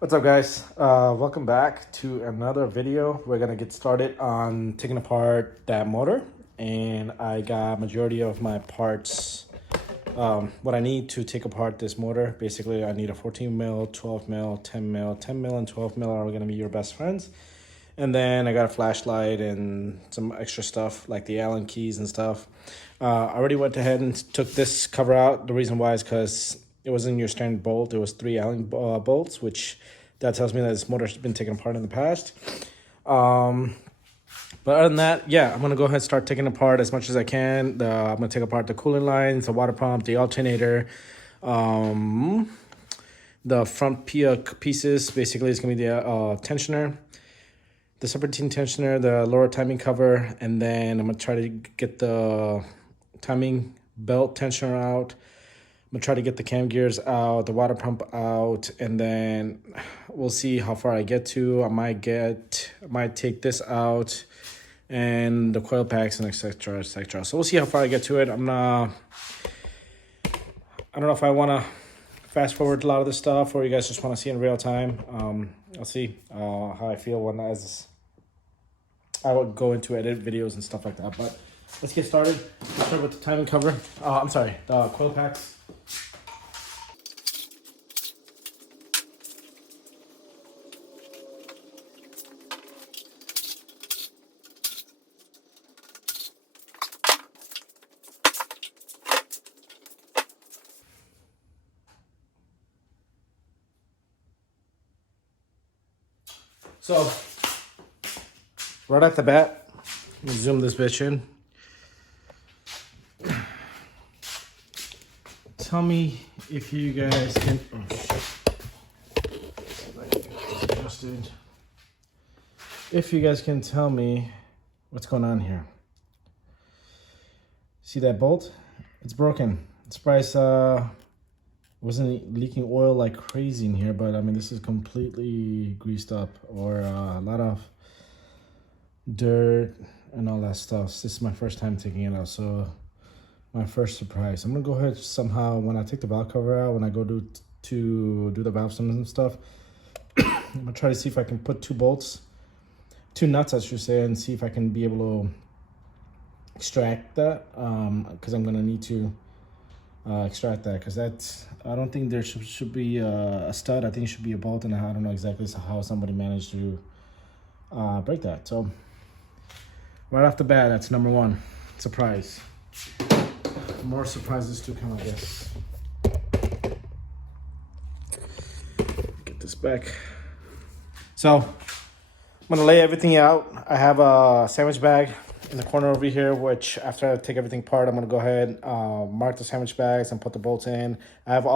What's up, guys? Welcome back to another video. We're gonna get started on taking apart that motor, and I got majority of my parts. What I need to take apart this motor, basically I need a 14 mil, 12 mil, 10 mil. 10 mil and 12 mil are gonna be your best friends. And then I got a flashlight and some extra stuff like the Allen keys and stuff. I already went ahead and took this cover out. The reason why is because it wasn't your standard bolt. It was 3 Allen bolts, which that tells me that this motor's been taken apart in the past. But other than that, yeah, I'm going to go ahead and start taking apart as much as I can. I'm going to take apart the coolant lines, the water pump, the alternator, the front pieces. Basically, it's going to be the tensioner, the serpentine tensioner, the lower timing cover, and then I'm going to try to get the timing belt tensioner out. I'm going to try to get the cam gears out, the water pump out, and then we'll see how far I get to. I might take this out and the coil packs and etc. etc. So we'll see how far I get to it. I don't know if I want to fast forward a lot of this stuff or you guys just want to see in real time. I'll see how I feel when I will go into edit videos and stuff like that. But let's get started. Let's start with the timing cover. The coil packs. So, right off the bat, let me zoom this bitch in. Tell me if you guys can. If you guys can tell me what's going on here. See that bolt? It's broken. It's surprised wasn't leaking oil like crazy in here, but I mean this is completely greased up or a lot of dirt and all that stuff. This is my first time taking it out, so my first surprise. I'm gonna go ahead somehow when I take the valve cover out, when I go to do the valve stems and stuff. I'm gonna try to see if I can put two nuts I should say, and see if I can be able to extract that, because I'm gonna need to extract that, because I don't think there should be a stud. I think it should be a bolt, and I don't know exactly how somebody managed to break that. So right off the bat, that's number one surprise. More surprises to come, I guess. Get this back. So I'm gonna lay everything out. I have a sandwich bag in the corner over here, which after I take everything apart, I'm gonna go ahead mark the sandwich bags and put the bolts in. I have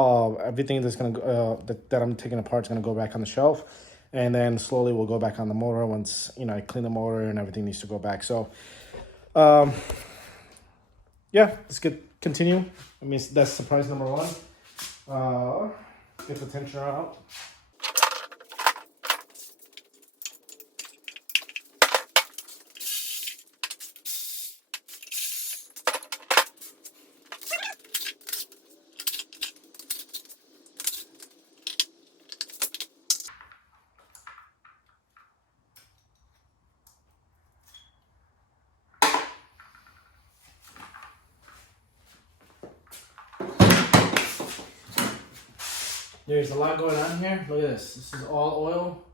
everything that's gonna that I'm taking apart is gonna go back on the shelf, and then slowly we'll go back on the motor once I clean the motor and everything needs to go back. So yeah, let's continue. I mean, that's surprise number one. Get the tensioner out. There's a lot going on here. Look at this. This is all oil.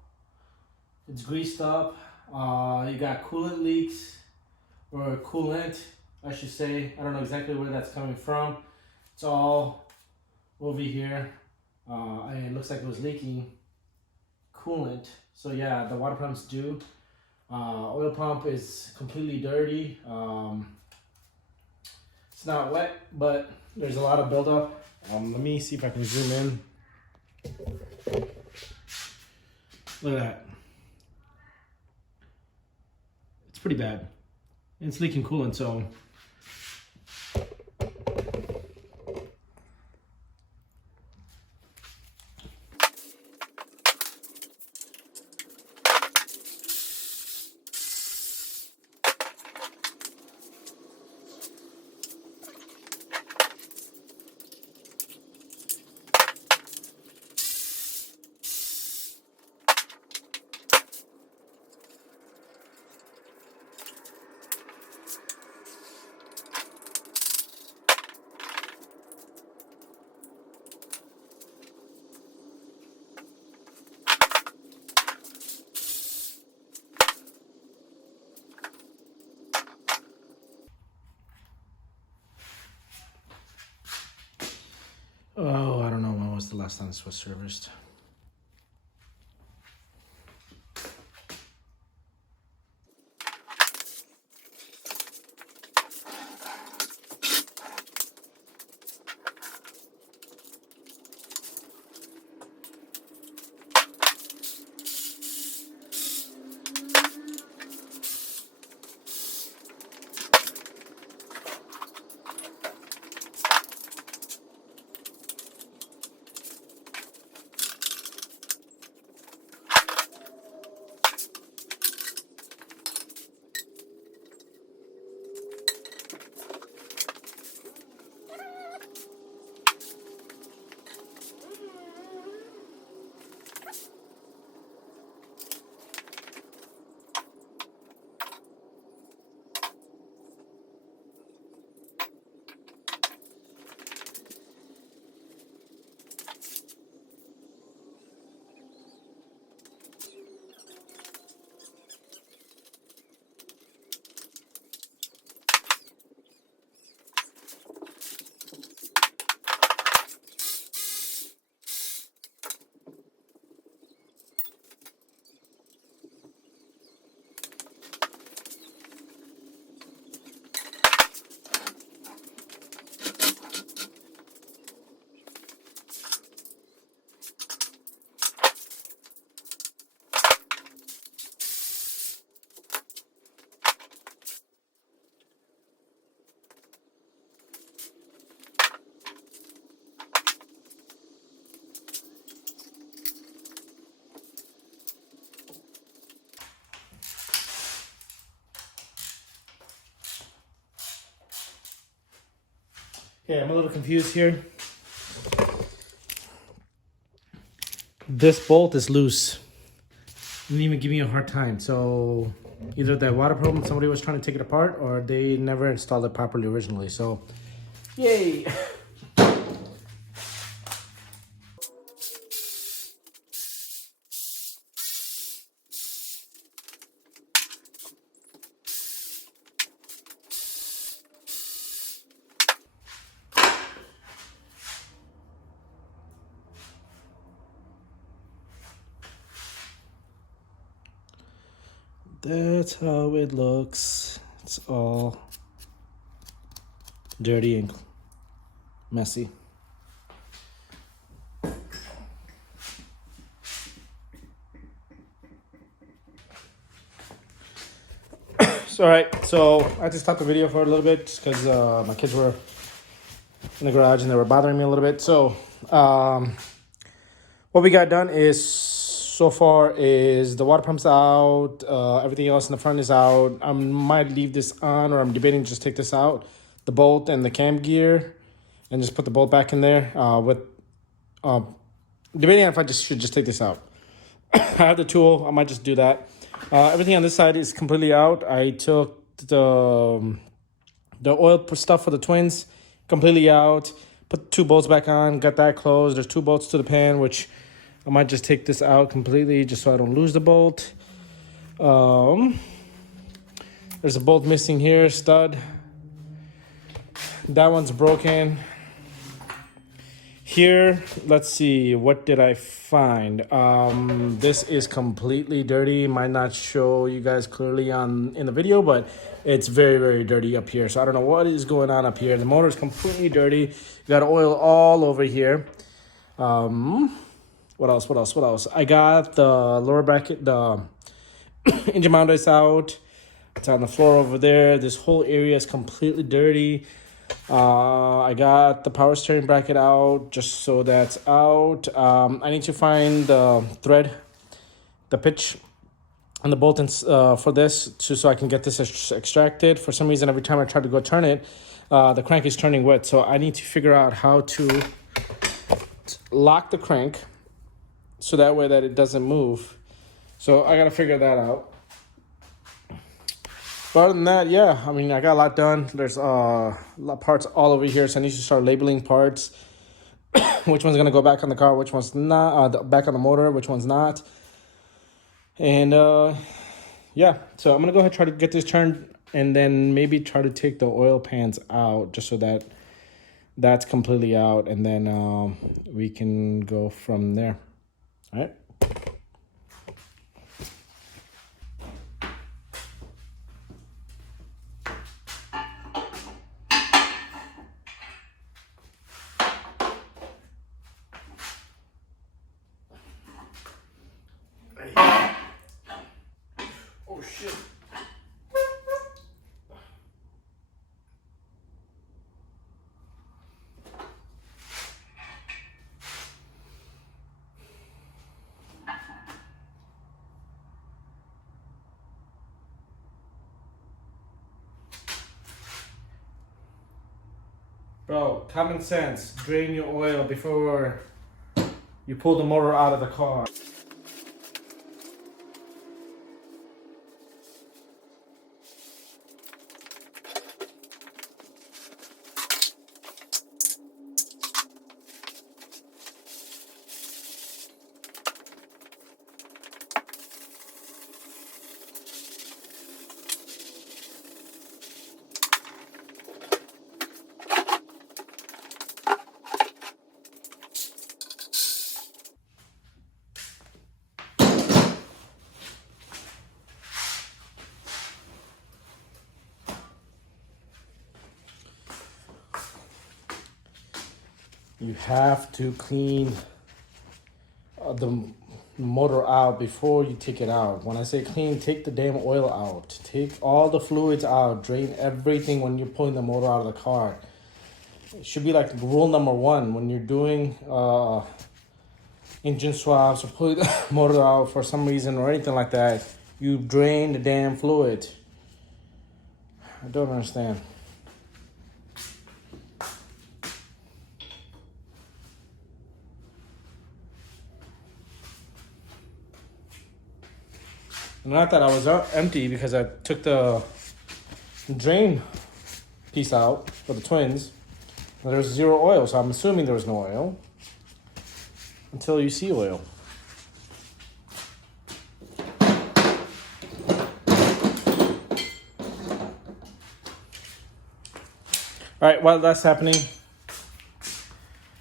It's greased up. You got coolant leaks, or coolant, I should say. I don't know exactly where that's coming from. It's all over here. And it looks like it was leaking coolant. So yeah, the water pump's due. Oil pump is completely dirty. It's not wet, but there's a lot of buildup. Let me see if I can zoom in. Look at that. It's pretty bad. It's leaking coolant, so last time this was serviced. Okay, I'm a little confused here. This bolt is loose. It didn't even give me a hard time. So either that water problem, somebody was trying to take it apart, or they never installed it properly originally. So, yay! That's how it looks. It's all dirty and messy. So, all right, so I had to stop the video for a little bit just because my kids were in the garage and they were bothering me a little bit. So what we got done is so far is the water pump's out, everything else in the front is out. I might leave this on, or I'm debating just take this out, the bolt and the cam gear, and just put the bolt back in there. Debating if I should just take this out. I have the tool, I might just do that. Everything on this side is completely out. I took the oil stuff for the twins completely out, put 2 bolts back on, got that closed. There's 2 bolts to the pan, which I might just take this out completely just so I don't lose the bolt. There's a bolt missing here, stud. That one's broken. Here, let's see, what did I find? This is completely dirty. Might not show you guys clearly in the video, but it's very, very dirty up here. So I don't know what is going on up here. The motor is completely dirty. You got oil all over here. What else? I got the lower bracket, the engine mount is out. It's on the floor over there. This whole area is completely dirty. I got the power steering bracket out, just so that's out. I need to find the thread, the pitch, and the bolt for this, so I can get this extracted. For some reason, every time I try to go turn it, the crank is turning wet. So I need to figure out how to lock the crank so that way that it doesn't move. So I gotta figure that out. But other than that, yeah, I mean, I got a lot done. There's parts all over here, so I need to start labeling parts. Which one's gonna go back on the car, which one's not, back on the motor, which one's not. And yeah, so I'm gonna go ahead and try to get this turned, and then maybe try to take the oil pans out just so that that's completely out, and then we can go from there. All right. Oh shit. Bro, common sense. Drain your oil before you pull the motor out of the car. You have to clean the motor out before you take it out. When I say clean, take the damn oil out. Take all the fluids out. Drain everything when you're pulling the motor out of the car. It should be like rule number one when you're doing engine swaps or pulling the motor out for some reason or anything like that. You drain the damn fluid. I don't understand. And I thought I was empty because I took the drain piece out for the twins. And there's zero oil, so I'm assuming there was no oil until you see oil. All right, while that's happening,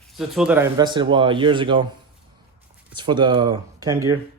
it's a tool that I invested years ago. It's for the cam gear.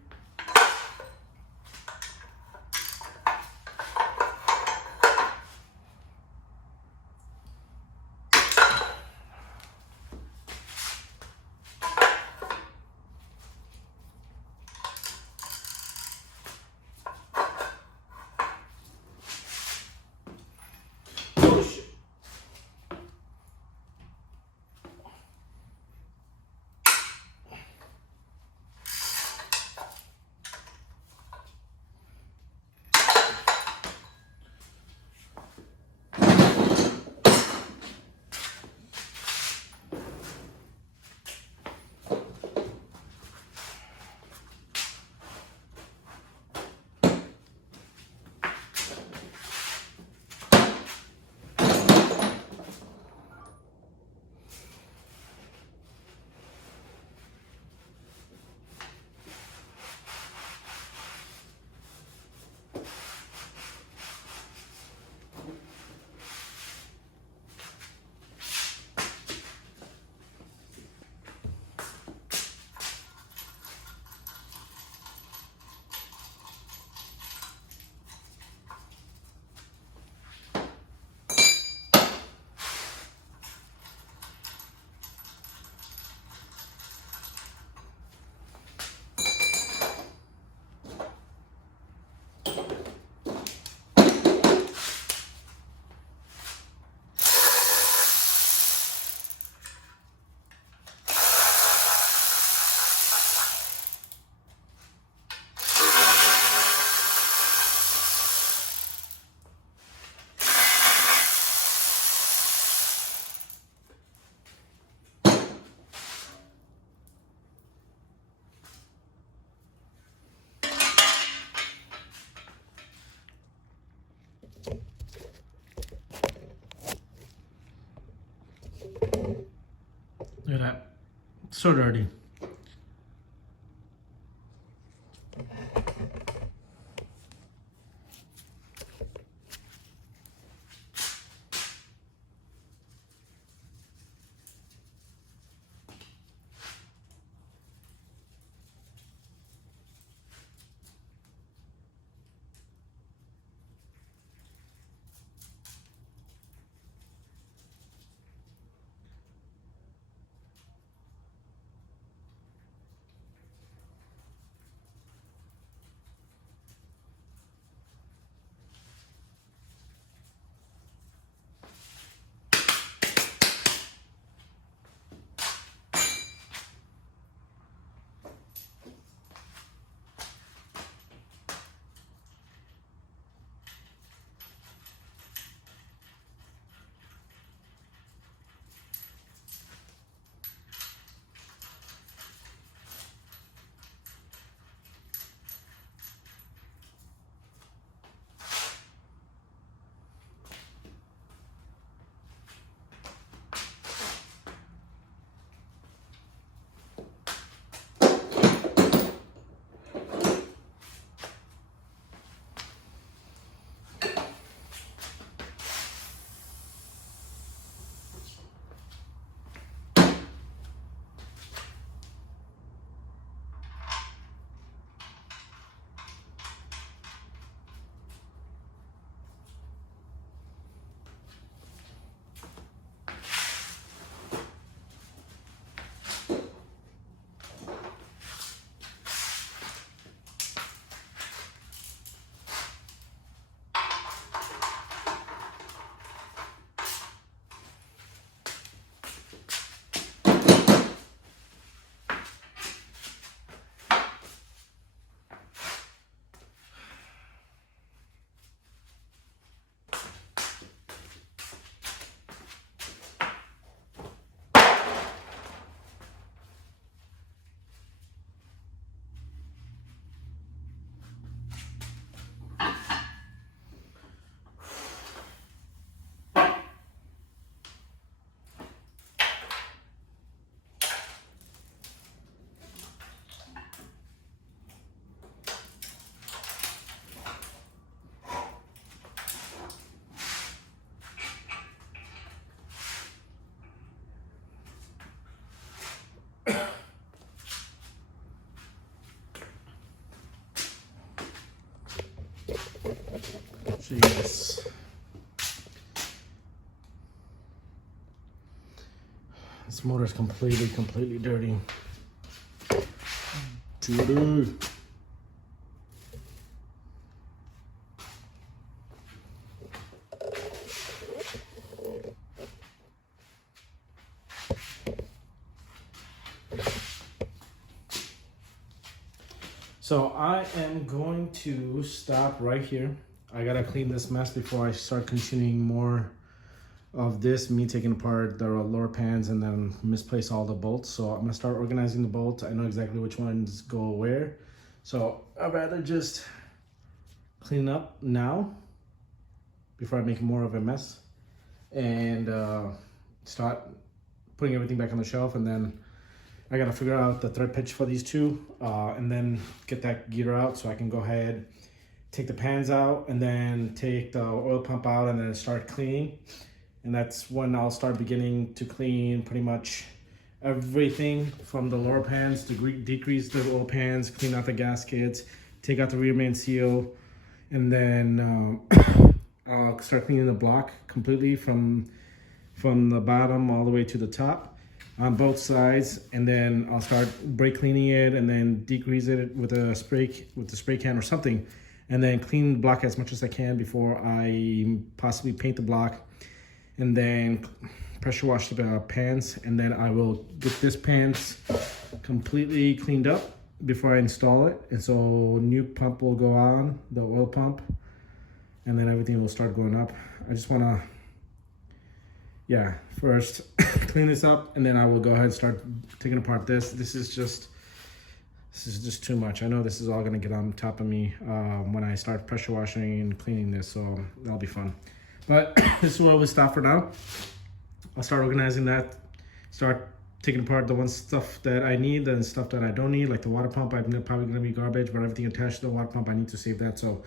Look at that. So dirty. show you this. This motor is completely dirty. Dirty. So I am going to stop right here. I gotta clean this mess before I start continuing more of this, me taking apart the lower pans and then misplace all the bolts. So I'm gonna start organizing the bolts. I know exactly which ones go where. So I'd rather just clean up now before I make more of a mess, and start putting everything back on the shelf. And then I gotta figure out the thread pitch for these two, and then get that gear out so I can go ahead, take the pans out, and then take the oil pump out, and then start cleaning. And that's when I'll start beginning to clean pretty much everything from the lower pans to decrease the oil pans, clean out the gaskets, take out the rear main seal, and then I'll start cleaning the block completely from the bottom all the way to the top on both sides. And then I'll start brake cleaning it and then degrease it with the spray can or something, and then clean the block as much as I can before I possibly paint the block, and then pressure wash the pans. And then I will get this pans completely cleaned up before I install it. And so new pump will go on, the oil pump, and then everything will start going up. I just wanna, yeah, first clean this up, and then I will go ahead and start taking apart this. This is just too much. I know this is all gonna get on top of me when I start pressure washing and cleaning this, so that'll be fun. But this is where we stop for now. I'll start organizing that, start taking apart the one stuff that I need and stuff that I don't need, like the water pump. I'm probably gonna be garbage, but everything attached to the water pump, I need to save that. So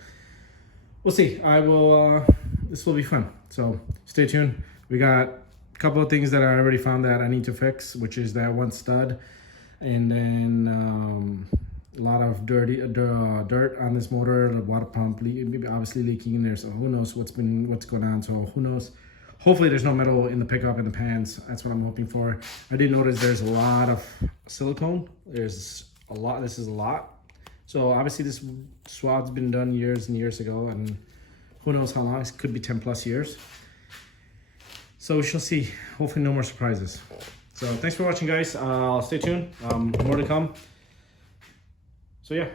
we'll see. I will, this will be fun. So stay tuned. We got a couple of things that I already found that I need to fix, which is that one stud, and then a lot of dirt on this motor, the water pump obviously leaking in there. So who knows what's going on. So who knows. Hopefully there's no metal in the pickup and the pans. That's what I'm hoping for. I did notice there's a lot of silicone. There's a lot. This is a lot. So obviously this swad's been done years and years ago, and who knows how long. It could be 10 plus years. So we shall see. Hopefully no more surprises. So thanks for watching, guys. Stay tuned. More to come. So yeah.